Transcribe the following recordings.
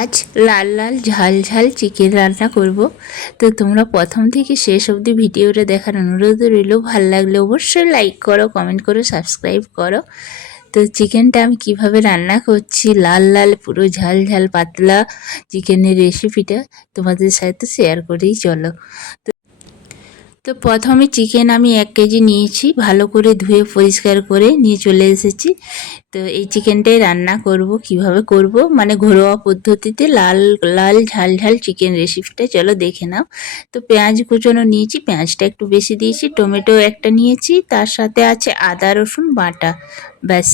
আজ লাল লাল ঝাল ঝাল চিকেন রান্না করব। তো তোমরা প্রথম থেকে শেষ অবধি ভিডিওটা দেখার অনুরোধ রইল। ভালো লাগলে অবশ্যই লাইক করো, কমেন্ট করো, সাবস্ক্রাইব করো। তো চিকেনটা আমি কিভাবে রান্না করছি, লাল লাল পুরো ঝাল ঝাল পাতলা চিকেনের রেসিপিটা তোমাদের সাথে শেয়ার করেই চলো। তো প্রথমে চিকেন আমি 1 কেজি নিয়েছি, ভালো করে ধুয়ে পরিষ্কার করে নিয়ে চলে এসেছি। তো এই চিকেনটাই রান্না করব। কিভাবে করব মানে ঘরোয়া পদ্ধতিতে লাল লাল ঝাল ঝাল চিকেন রেসিপিটা চলো দেখে নাও। তো পেঁয়াজ কুচনো নিয়েছি, পেঁয়াজটা একটু বেশি দিয়েছি, টমেটো একটা নিয়েছি, তার সাথে আছে আদা রসুন বাটা, ব্যাস।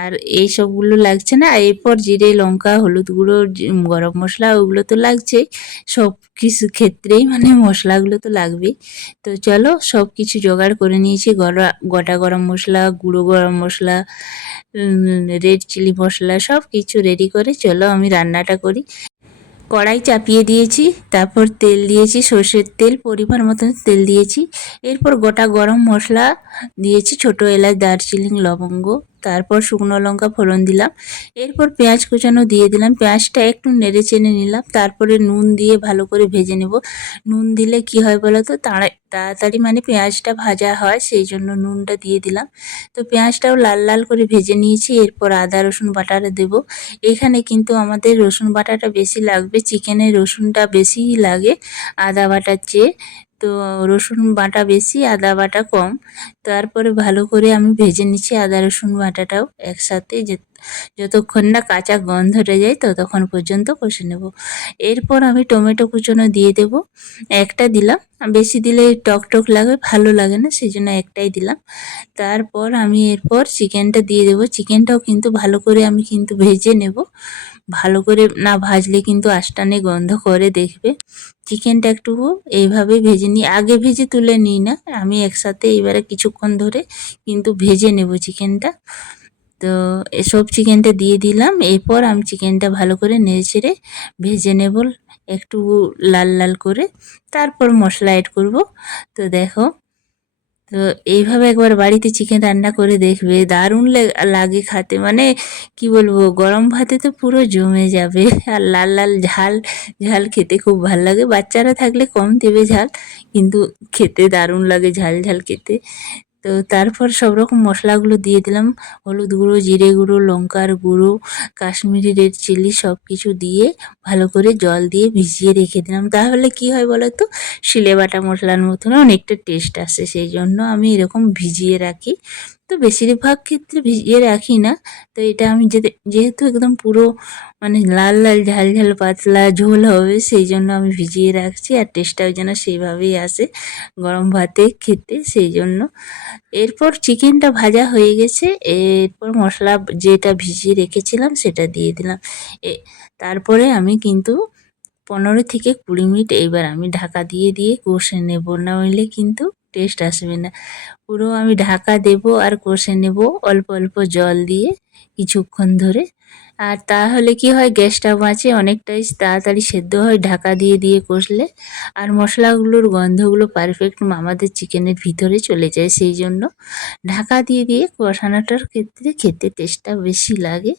আর এই সবগুলো লাগছে না। এরপর জিরে লঙ্কা হলুদ গুঁড়ো গরম মশলা ওগুলো তো লাগছেই, সব কিছু ক্ষেত্রেই মানে মশলাগুলো তো লাগবেই। তো চলো সব কিছু জোগাড় করে নিয়েছি, গোটা গরম মশলা, গুঁড়ো গরম মশলা, রেড চিলি মশলা, সব কিছু রেডি করে চলো আমি রান্নাটা করি। কড়াই চাপিয়ে দিয়েছি, তারপর তেল দিয়েছি, সর্ষের তেল, পরিমাণ মতন তেল দিয়েছি। এরপর গোটা গরম মশলা দিয়েছি, ছোটো এলাচ, দারচিনি, লবঙ্গ, তারপর শুকনো লঙ্কা ফোড়ন দিলাম। এরপর পেঁয়াজ কুচানো দিয়ে দিলাম, পেঁয়াজটা একটু নেড়ে চেড়ে নিলাম। তারপরে নুন দিয়ে ভালো করে ভেজে নেব। নুন দিলে কি হয় বলো তো, তাড়াতাড়ি মানে পেঁয়াজটা ভাজা হয়, সেই জন্য নুনটা দিয়ে দিলাম। তো পেঁয়াজটাও লাল লাল করে ভেজে নিয়েছি। এরপর আদা রসুন বাটাটা দেবো। এখানে কিন্তু আমাদের রসুন বাটাটা বেশি লাগবে, চিকেনে রসুনটা বেশিই লাগে আদা বাটার চেয়ে। তো রসুন বাটা বেশি, আদা বাটা কম। তারপরে ভালো করে আমি ভেজে নিচ্ছি আদা রসুন বাটাটাও একসাথে, যতক্ষণ না কাঁচা গন্ধটা যায় ততক্ষণ পর্যন্ত কষে নেব। এরপর আমি টমেটো কুচনো দিয়ে দেব, একটা দিলাম, বেশি দিলে টক টক লাগে, ভালো লাগে না, সেই জন্য একটাই দিলাম। তারপর আমি এরপর চিকেনটা দিয়ে দেবো। চিকেনটাও কিন্তু ভালো করে আমি কিন্তু ভেজে নেব। ভালো করে না ভাজলে কিন্তু আষ্টানে গন্ধ করে, দেখবে। চিকেনটা একটু এইভাবে ভেজে নিই, আগে ভেজে তুলে নিই না আমি, একসাথে এবারে কিছুক্ষণ ধরে কিন্তু ভেজে নেব চিকেনটা। তো এসব চিকেনটা দিয়ে দিলাম। এরপর আমি চিকেনটা ভালো করে নেড়েচেড়ে ভেজে নেব একটু লাল লাল করে, তারপর মশলা অ্যাড করব। তো দেখো, তো এইভাবে একবার বাড়িতে চিকেন রান্না করে দেখবে, দারুণ লাগে খেতে, মানে কি বলবো, গরম ভাতে তো পুরো জমে যাবে। আর লাল লাল ঝাল ঝাল খেতে খুব ভাল লাগে। বাচ্চারা থাকলে কম দেবে ঝাল, কিন্তু খেতে দারুণ লাগে ঝাল ঝাল খেতে। তো তারপর সব রকম মশলাগুলো দিয়ে দিলাম, হলুদ গুঁড়ো, জিরে গুঁড়ো, লঙ্কার গুঁড়ো, কাশ্মীরি রেড চিলি, সব কিছু দিয়ে ভালো করে জল দিয়ে ভিজিয়ে রেখে দিলাম। তাহলে কি হয় বলো তো, শিলে বাটা মশলার মতন অনেকটা টেস্ট আসে, সেই জন্য আমি এরকম ভিজিয়ে রাখি। তো বেশিরভাগ ক্ষেত্রে ভিজিয়ে রাখি না। তো এটা আমি যেহেতু একদম পুরো মানে লাল লাল ঝাল ঝাল পাতলা ঝোল হবে, সেই জন্য আমি ভিজিয়ে রাখছি, আর টেস্টটাও যেন সেইভাবেই আসে গরম ভাতে খেতে, সেই জন্য। এরপর চিকেনটা ভাজা হয়ে গেছে, এরপর মশলা যেটা ভিজিয়ে রেখেছিলাম সেটা দিয়ে দিলাম। এ তারপরে আমি কিন্তু 15 থেকে 20 মিনিট এইবার আমি ঢাকা দিয়ে দিয়ে কষে নেব, নইলে কিন্তু টেস্ট আসবে না। পুরো আমি ঢাকা দেব আর কষে নেব অল্প অল্প জল দিয়ে কিছুক্ষণ ধরে। আর তাহলে কি হয়, গ্যাসটা বাঁচে, অনেকটাই তাড়াতাড়ি সেদ্ধ হয় ঢাকা দিয়ে দিয়ে কষলে। আর মশলাগুলোর গন্ধগুলো পারফেক্ট আমাদের চিকেনের ভিতরে চলে যায়, সেই জন্য ঢাকা দিয়ে দিয়ে কষানোটার ক্ষেত্রে খেতে টেস্টটা বেশি লাগে।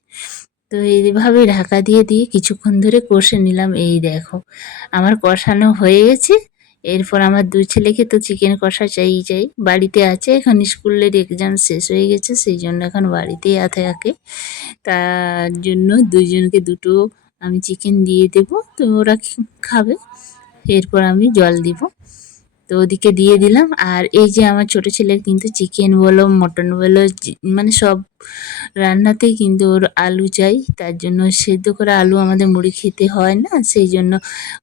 তো এইভাবে ঢাকা দিয়ে দিয়ে কিছুক্ষণ ধরে কষে নিলাম। এই দেখো আমার কষানো হয়ে গেছে। এরপর আমার 2 ছেলেকে তো চিকেন কষা চাই, বাড়িতে আছে, এখন স্কুলের এক্সাম শেষ হয়ে গেছে, সেই জন্য এখন বাড়িতেই থাকে। তার জন্য দুজনকে দুটো আমি চিকেন দিয়ে দেব, তো ওরা খাবে। এরপর আমি জল দিব, তো ওদিকে দিয়ে দিলাম। আর এই যে আমার ছোট ছেলের কিন্তু চিকেন বলো মটন বলো মানে সব রান্নাতেই কিন্তু ওর আলু চাই, তার জন্য সেদ্ধ করা আলু আমাদের মুড়ি খেতে হয় না, সেই জন্য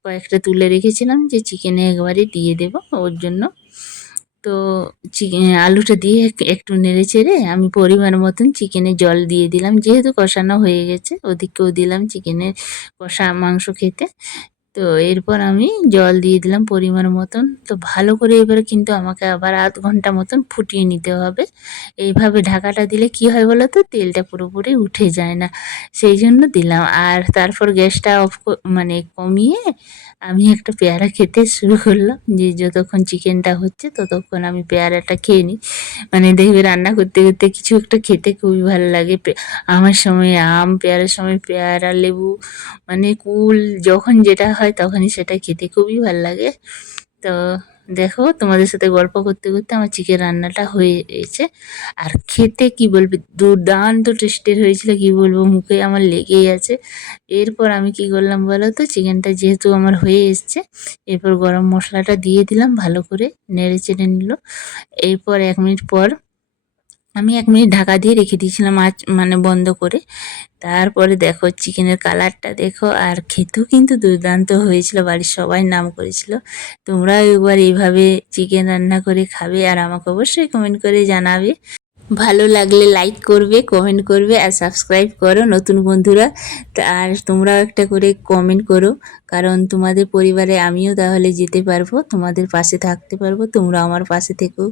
কয়েকটা তুলে রেখেছিলাম যে চিকেনে একবারে দিয়ে দেব ওর জন্য। তো আলুটা দিয়ে একটু নেড়ে চেড়ে আমি পরিমাণ মতন চিকেনে জল দিয়ে দিলাম, যেহেতু কষানো হয়ে গেছে। ওদিকেও দিলাম চিকেনের কষা মাংস খেতে। তো এরপর আমি জল দিয়ে দিলাম পরিমাণ মতন। তো ভালো করে এবারে কিন্তু আমাকে আবার আধ ঘন্টা মতন ফুটিয়ে নিতে হবে। এইভাবে ঢাকাটা দিলে কি হয় বলো তো? তেলটা পুরোপুরি উঠে যায় না। সেই জন্য দিলাম। আর তারপর গ্যাসটা অফ মানে কমিয়ে আমি একটা পেয়ারা খেতে শুরু করলাম। যে যতক্ষণ চিকেনটা হচ্ছে ততক্ষণ আমি পেয়ারাটা খেয়ে নিই। মানে দেখবে রান্না করতে, করতে কিছু একটা খেতে খুবই ভালো লাগে। আমের সময় আম, পেয়ারার সময় পেয়ারা, লেবু মানে কুল যখন যেটা হয় তখনই সেটা খেতে খুবই ভাল লাগে। তো দেখো তোমাদের সাথে গল্প করতে, করতে আমার চিকেন রান্নাটা হয়ে গেছে। আর খেতে কি বলবে দুর্দান্ত টেস্টের হয়েছিল, কি বলবো মুখে আমার লেগেই আছে। এরপর আমি কি করলাম বলো তো? চিকেনটা যেহেতু আমার হয়ে এসছে, এরপর গরম মশলাটা দিয়ে দিলাম, ভালো করে নেড়ে চেড়ে নিল। এরপর ১ মিনিট পর আমি ১ মিনিট ঢাকা দিয়ে রেখে দিয়েছিলাম আঁচ মানে বন্ধ করে। তারপরে দেখো চিকেনের কালারটা দেখো, আর খেতেও কিন্তু দুর্দান্ত হয়েছিল, বাড়ির সবাই নাম করেছিল। তোমরাও একবার এইভাবে চিকেন রান্না করে খাবে আর আমাকে অবশ্যই কমেন্ট করে জানাবে। ভালো লাগলে লাইক করবে, কমেন্ট করবে আর সাবস্ক্রাইব করো নতুন বন্ধুরা। আর তোমরাও একটা করে কমেন্ট করো, কারণ তোমাদের পরিবারে আমিও তাহলে যেতে পারবো, তোমাদের পাশে থাকতে পারবো, তোমরা আমার পাশে থেকো।